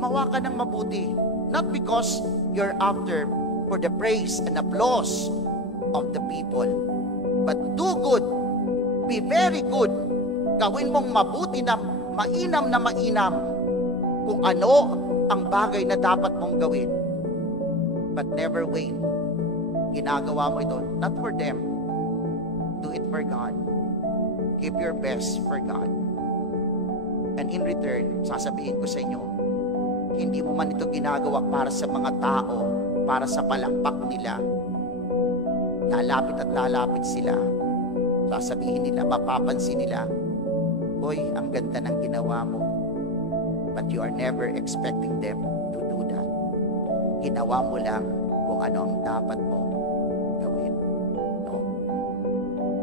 Gumawa ka ng mabuti. Not because you're after for the praise and applause of the people. But do good. Be very good. Gawin mong mabuti na mainam kung ano ang bagay na dapat mong gawin. But never wait. Ginagawa mo ito, not for them. Do it for God. Give your best for God. And in return, sasabihin ko sa inyo, hindi mo man ito ginagawa para sa mga tao, para sa palakpak nila. Lalapit at lalapit sila. Sasabihin nila, mapapansin nila, "Hoy, ang ganda ng ginawa mo." But you are never expecting them to do that. Ginawa mo lang kung ano ang dapat mong gawin. No?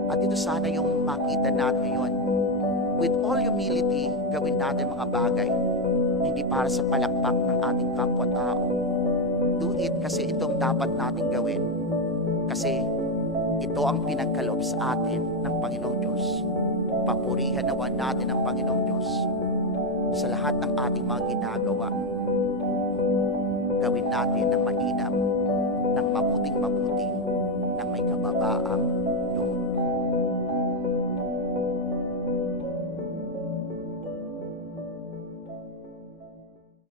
At ito sana yung makita natin ngayon. With all humility, gawin natin mga bagay hindi para sa palakpak ng ating kapwa-tao. Do it kasi itong dapat natin gawin. Kasi ito ang pinagkaloob sa atin ng Panginoong Diyos. Papurihan nawa natin ang Panginoong Diyos sa lahat ng ating mga ginagawa. Gawin natin ng mainam, ng mabuting-mabuti, ng may kababaang